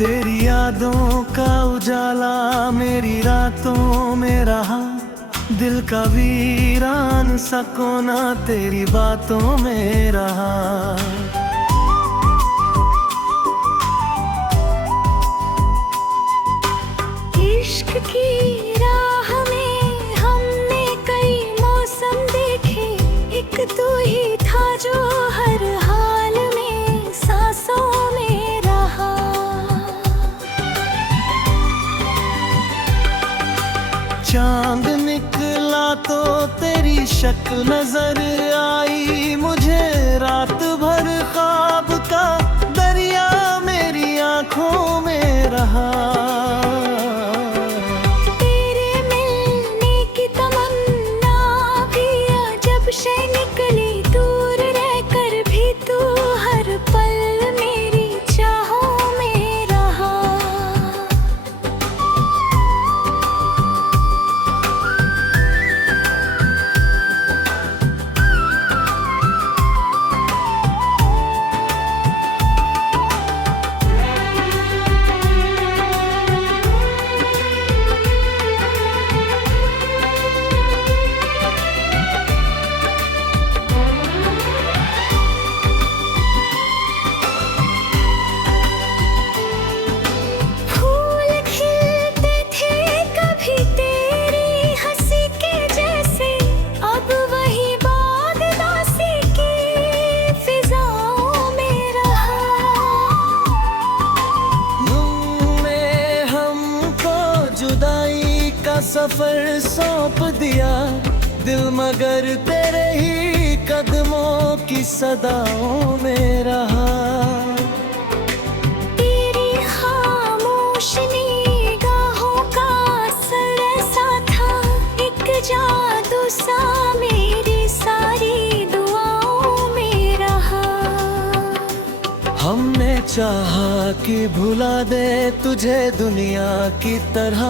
तेरी यादों का उजाला मेरी रातों में रहा, दिल का वीरान सा कोना तेरी बातों में रहा। इश्क की राह में हमने कई मौसम देखे, एक तू ही था जो हर हाल में सांसों में रहा। चांद निकला तो तेरी शक्ल नजर आई मुझे, रात भर ख्वाब का दरिया मेरी आंखों में रहा। तेरे मिलने की तमन्ना भी अजब से निकली, दूर रहकर भी तू हर पल मेरी चाहों में रहा। सफर सौंप दिया दिल, मगर तेरे ही कदमों की सदाओं में रहा। तेरी खामोश निगाहों का असर ऐसा था, एक जादू सा मेरी सारी दुआओं में रहा। हमने चाहा कि भुला दे तुझे दुनिया की तरह,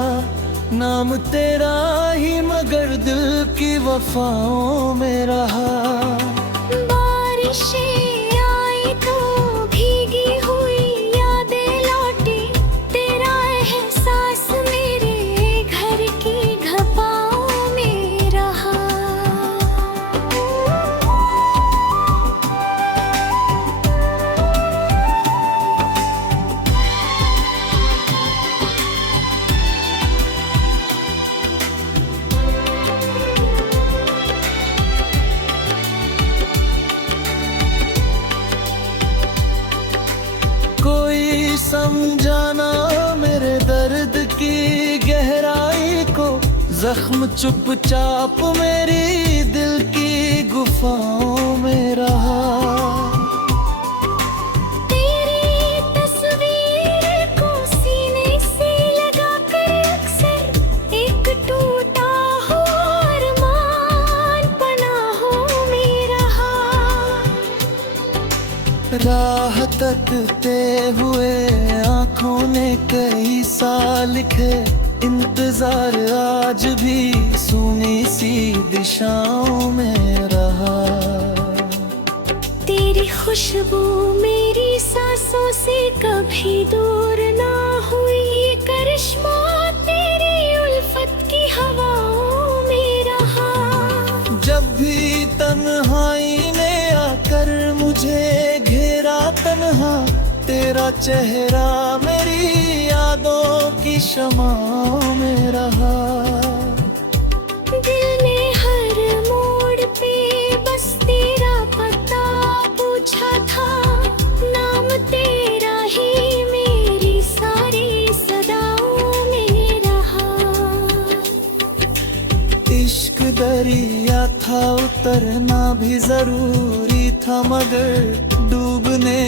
नाम तेरा ही मगर दिल की वफाओं में रहा। बारिशें आई तो भीगी हुई यादें लौटी, तेरा एहसास मेरे घर की घपाओं में रहा। कोई समझाना मेरे दर्द की गहराई को, जख्म चुपचाप मेरी दिल की गुफाओं में रहा। तेरी तस्वीर को सीने से लगाकर अक्सर एक टूटा हुआ अरमान पनाहों में रहा। राह तकते हुए आँखों ने कई साल लिखे, इंतजार आज भी सूनी सी दिशाओं में रहा। तेरी खुशबू मेरी सांसों से कभी दूर ना हुई, ये करिश्मा तेरी उल्फत की हवाओं में रहा। जब भी तन्हाई ने आकर मुझे घेरा तन्हा, तेरा चेहरा मेरी यादों की शमाओं में रहा। दिल ने हर मोड़ पे बस तेरा पता पूछा था, नाम तेरा ही मेरी सारी सदाओं में रहा। इश्क दरिया था उतरना भी जरूरी था, मगर डूबने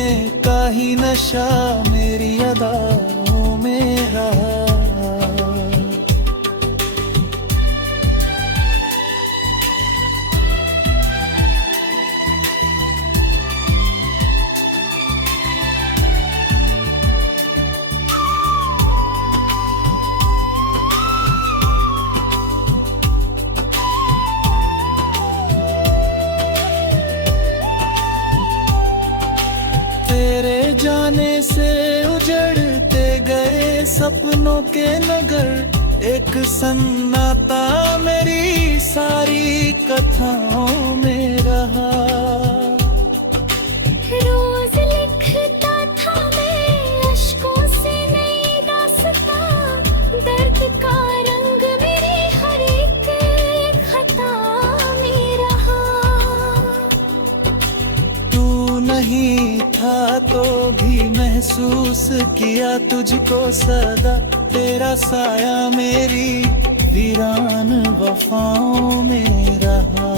का ही नशा मेरी अदाओं में रहा। जाने से उजड़ते सपनों के नगर एक सन्नाटा मेरी सारी कथाओं में रहा। रोज लिखता था मैं अश्कों से नई दास्तां, दर्द का रंग मेरी हर एक खता में रहा। तू नहीं था तो भी महसूस किया तुझको सदा, तेरा साया मेरी वीरान वफाओं में रहा।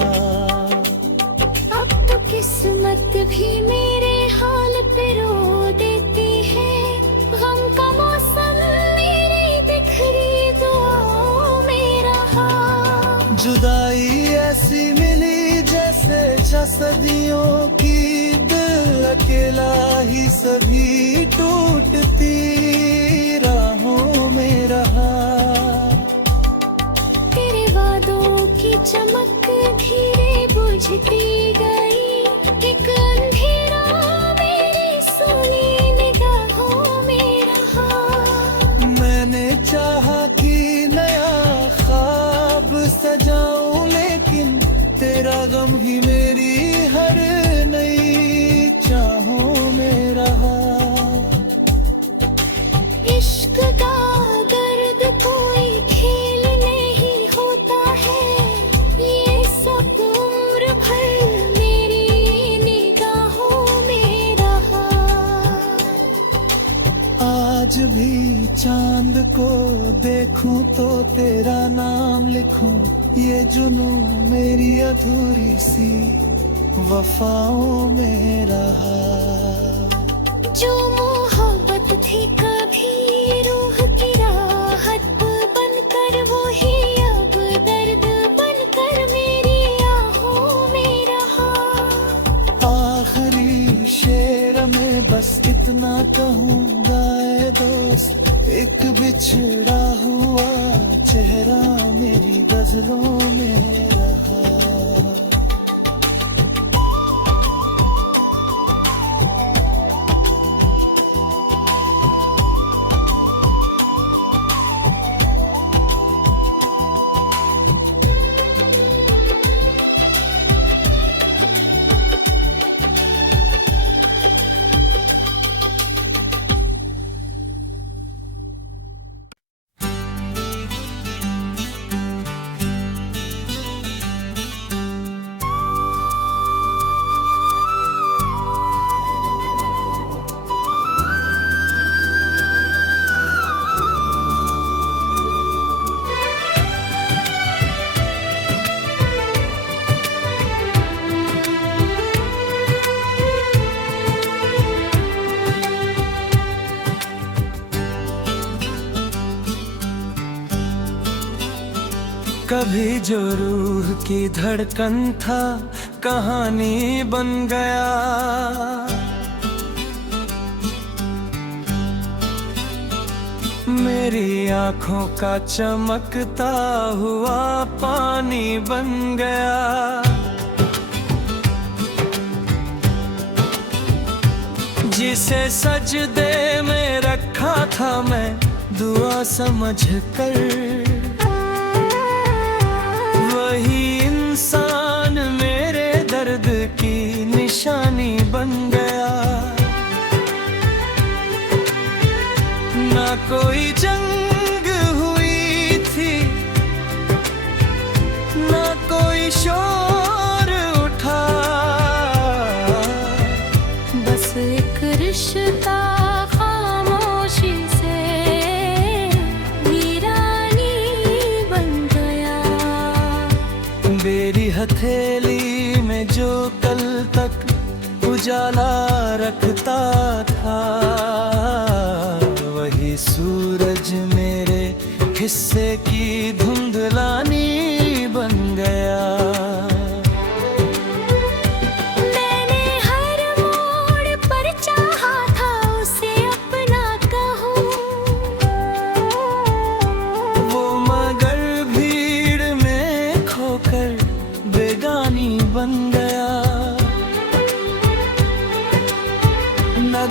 अब तो किस्मत भी मेरे हाल पे रो देती है, गम का मौसम मेरी बिखरी दुआओं में रहा। जुदाई ऐसी मिली जैसे सदियों की, दिल अकेला ही सभी टूटती राहों में रहा। तेरे वादों की चमक धीरे बुझती गई, एक अंधेरा मेरी सोनी निगाहों में रहा। मैंने चाहा कि नया ख्वाब सजाऊं, लेकिन तेरा गम ही मेरी हर नई चाहों में रहा। इश्क का दर्द कोई खेल नहीं होता है, ये सब उम्र भर मेरी निगाहों में रहा। आज भी चांद को देखूं तो तेरा नाम लिखूं, ये जुनू मेरी अधूरी सी वफाओं में रहा। जो मोहब्बत थी कभी रूह की राहत बनकर, वो ही अब दर्द बनकर मेरी आहों में रहा। आखिरी शेर में बस इतना कहूँगा ऐ दोस्त, एक बिछड़ा हुआ चेहरा मेरी गजलों में रहा। कभी जो रूह की धड़कन था कहानी बन गया। मेरी आंखों का चमकता हुआ पानी बन गया। जिसे सजदे में रखा था मैं दुआ समझ कर, वही इंसान मेरे दर्द की निशानी बन गया। ना कोई जंग हुई थी, ना कोई शोर उठा, बस एक रिश्ता खामोशी से वीरानी बन गया। मेरी हथेली में जो कल तक उजाला रखता था, वही सूरज मेरे हिस्से की धुंधलानी बन गया। मैंने हर मोड़ पर चाहा था उसे अपना कहूँ, वो मगर भीड़ में खोकर बेगानी बन गया। न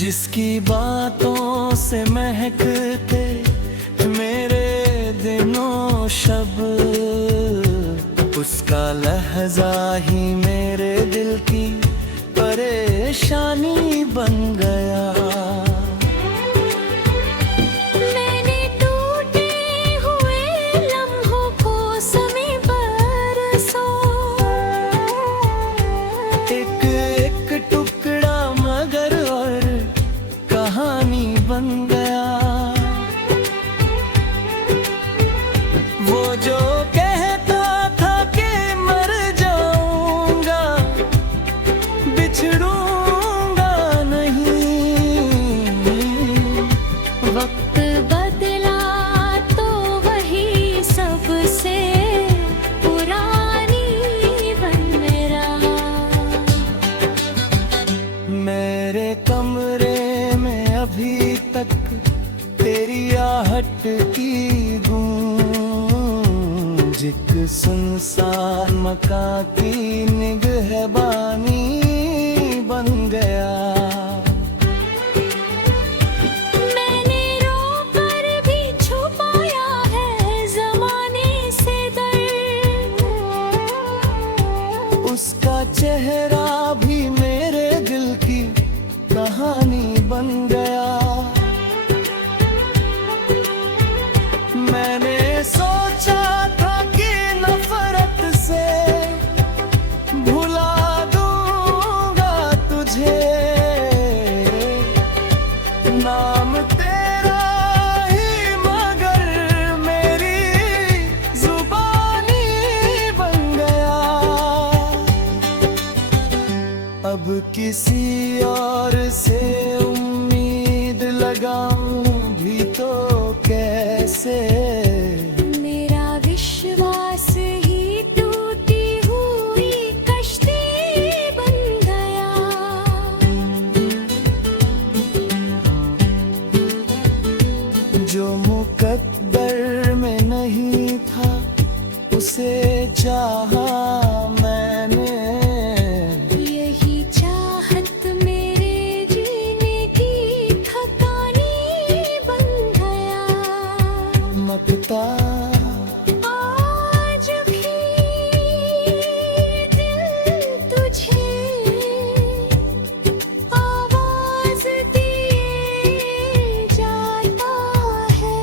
जिसकी बातों से महकते मेरे दिनों शब, उसका लहजा ही मेरे दिल की परेशानी बन गया। मैंने टूटे हुए लम्हों को समय बरसों, एक एक टुकड़ा मगर और कहानी बन गया। वो जो कहता था कि मर जाऊंगा, बिछड़ूंगा नहीं, वक्त बदला तो वही सबसे पुरानी बन रहा। मेरे कमरे में अभी तक तेरी आहट की गूंज, एक सुनसान मकान की निगहबानी बन गया। मैंने रो कर भी छुपाया है ज़माने से दर्द, उसका चेहरा भी मेरे दिल की कहानी बन गया। मैंने सोचा था कि नफरत से भुला दूंगा तुझे, नाम तेरा ही मगर मेरी जुबानी बन गया। अब किसी और से उम्मीद लगाऊं भी तो कैसे, मेरा विश्वास ही टूटी हुई कश्ती बन गया। जो मुकद्दर में नहीं था उसे चाहा मैंने, यही चाहत मेरे जीने की थकानी बन गया। मकता आज भी दिल तुझे आवाज दिए जाता है।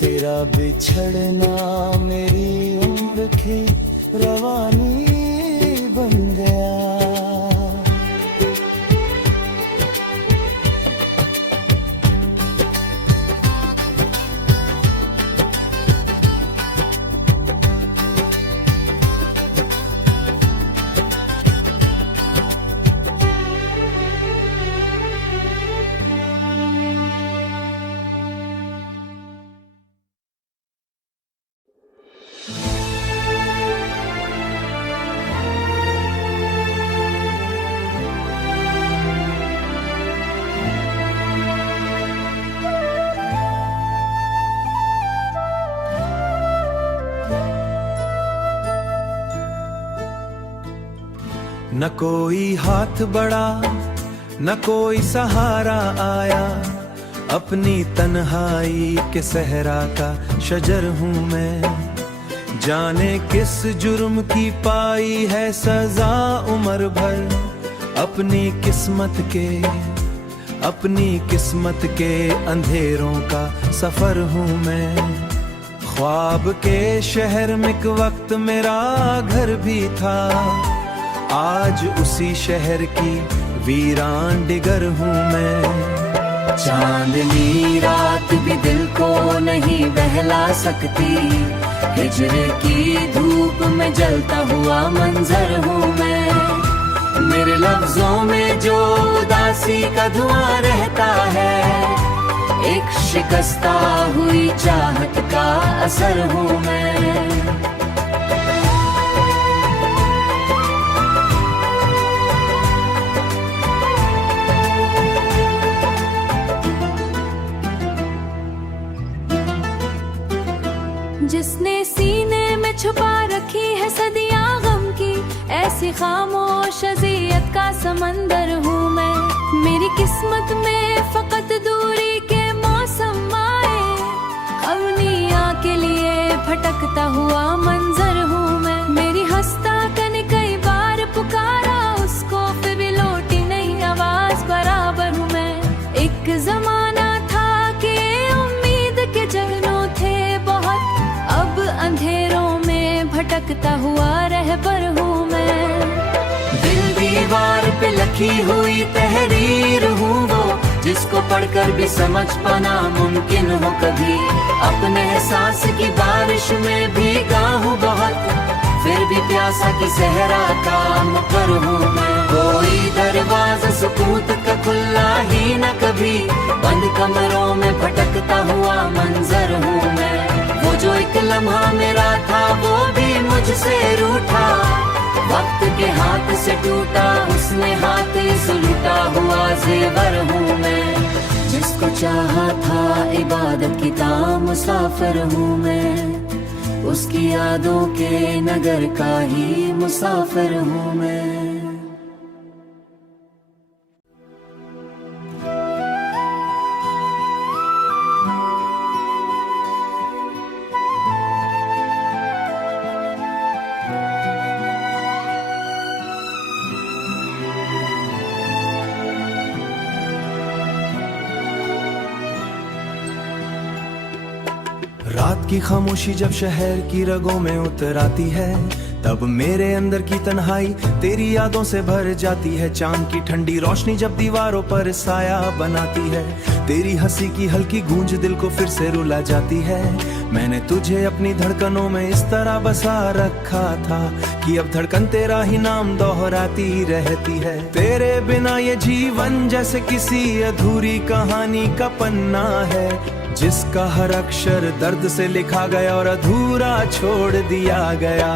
तेरा बिछड़ना मेरी उम्र की रवानी बन गया। न कोई हाथ बढ़ा न कोई सहारा आया, अपनी तन्हाई के सहरा का शजर हूँ मैं। जाने किस जुर्म की पाई है सजा उम्र भर, अपनी किस्मत के अंधेरों का सफर हूँ मैं। ख्वाब के शहर में एक वक्त मेरा घर भी था, आज उसी शहर की वीरान डिगर हूँ मैं। चांदनी रात भी दिल को नहीं बहला सकती, हिजर की धूप में जलता हुआ मंजर हूँ मैं। मेरे लफ्जों में जो उदासी का धुआं रहता है, एक शिकस्ता हुई चाहत का असर हूँ मैं। जिसने सीने में छुपा रखी है सदियां गम की, ऐसी खामोश अज़ियत का समंदर हूँ मैं। मेरी किस्मत में फकत दूरी के मौसम आए, अवनिया के लिए भटकता हुआ मंजर हूँ मैं। मेरी हंसता कन कई बार पुकारा उसको, फिर भी लौटी नहीं आवाज, बराबर हूँ मैं। एक जमाना था कि उम्मीद के जगनों थे बहुत, अब अंधेरों में भटकता हुआ रहबर हूँ मैं। दिल दीवार पे लिखी हुई तहरीर हूँ वो, जिसको पढ़कर भी समझ पाना मुमकिन हो कभी। अपने एहसास की बारिश में भीगा हूँ बहुत, फिर भी प्यासा की सहरा का मुकर हूँ मैं। कोई दरवाजा सुकूत का खुला ही न कभी, बंद कमरों में भटकता हुआ मंजर हूँ मैं। वो जो एक लम्हा मेरा था वो भी मुझसे रूठा, वक्त के हाथ से टूटा उसने हाथ सुलटा हुआ जेवर हूँ मैं। जिसको चाहा था इबादत की मुसाफिर हूँ मैं, उसकी यादों के नगर का ही मुसाफिर हूँ मैं। रात की खामोशी जब शहर की रगों में उतर आती है, तब मेरे अंदर की तन्हाई तेरी यादों से भर जाती है। चांद की ठंडी रोशनी जब दीवारों पर साया बनाती है, तेरी हंसी की हल्की गूंज दिल को फिर से रुला जाती है। मैंने तुझे अपनी धड़कनों में इस तरह बसा रखा था कि अब धड़कन तेरा ही नाम दोहराती रहती है। तेरे बिना ये जीवन जैसे किसी अधूरी कहानी का पन्ना है, जिसका हर अक्षर दर्द से लिखा गया और अधूरा छोड़ दिया गया।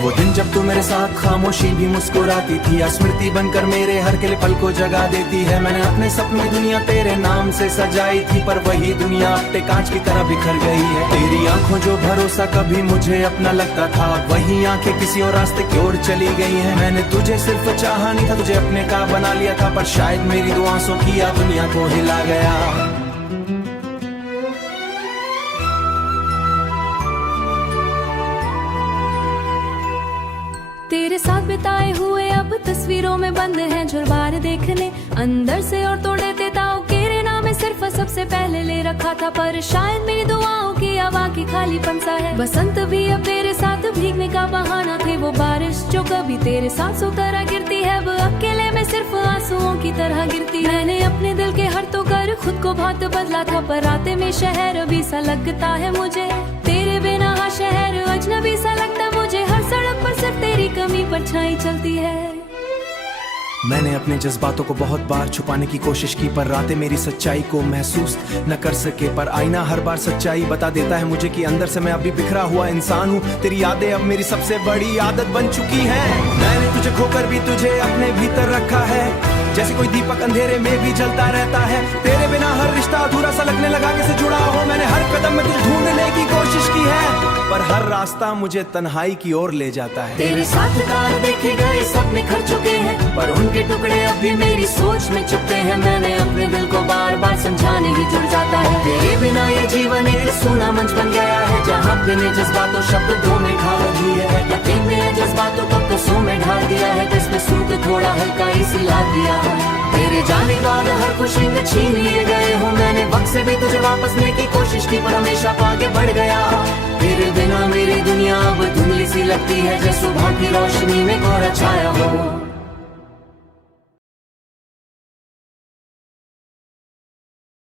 वो दिन जब तू मेरे साथ खामोशी भी मुस्कुराती थी, स्मृति बनकर मेरे हर किले पल को जगा देती है। मैंने अपने सपने दुनिया तेरे नाम से सजाई थी, पर वही दुनिया अपने कांच की तरह बिखर गई है। तेरी आंखों जो भरोसा कभी मुझे अपना लगता था, वही आंखें किसी और रास्ते की ओर चली गई हैं। मैंने तुझे सिर्फ चाहा नहीं था, तुझे अपने का बना लिया था, पर शायद मेरी दुआओं की या दुनिया को हिला गया। तेरे साथ बिताए हुए अब तस्वीरों में बंद हैं झुरबार देखने, अंदर से और तोड़े देताओं तेरे नाम में सिर्फ सबसे पहले ले रखा था, पर शायद मेरी दुआओं की हवा की खाली पंसा है। बसंत भी अब तेरे साथ भीगने का बहाना थे, वो बारिश जो कभी तेरे साथ सो तरह गिरती है, अब अकेले में सिर्फ आंसुओं की तरह गिरती है। मैंने अपने दिल के हर तो कर खुद को बहुत बदला था, पर रातें में शहर अभी सा लगता है मुझे। तेरे बिना हर शहर अजनबी सा लगता मुझे, हर सड़क पर सिर्फ तेरी कमी परछाई चलती है। मैंने अपने जज्बातों को बहुत बार छुपाने की कोशिश की, पर रातें मेरी सच्चाई को महसूस न कर सके। पर आईना हर बार सच्चाई बता देता है मुझे कि अंदर से मैं अभी बिखरा हुआ इंसान हूँ। तेरी यादें अब मेरी सबसे बड़ी आदत बन चुकी है। मैंने तुझे खोकर भी तुझे अपने भीतर रखा है, जैसे कोई दीपक अंधेरे में भी जलता रहता है। तेरे बिना हर रिश्ता अधूरा सा लगने लगा, कैसे जुड़ा हो। मैंने हर कदम में तुझे ढूंढने की कोशिश की है, पर हर रास्ता मुझे तन्हाई की ओर ले जाता है। तेरे साथ कार देखे गए सपने खर चुके हैं, पर उनके टुकड़े अभी मेरी सोच में चुपते हैं। मैंने अपने दिल को बार बार समझाने ही जुड़ जाता है। तेरे बिना ये जीवन एक सूना मंच बन गया है, जहाँ अपने जज्बातों शब्दों में ढाल दी है। यकीन में जज्बातों को तो सो में ढाल दिया है, जिसमें सूख थोड़ा हल्का ही सिला दिया। तेरे जाने बाद हर खुशी में छीन लिए गए हूँ मैंने, वक्त से भी तुझे वापस लेने की कोशिश की, पर हमेशा आगे बढ़ गया। तेरे बिना मेरी दुनिया अब धुंधली सी लगती है, जैसे सुबह की रोशनी में कोहरा छाया हो।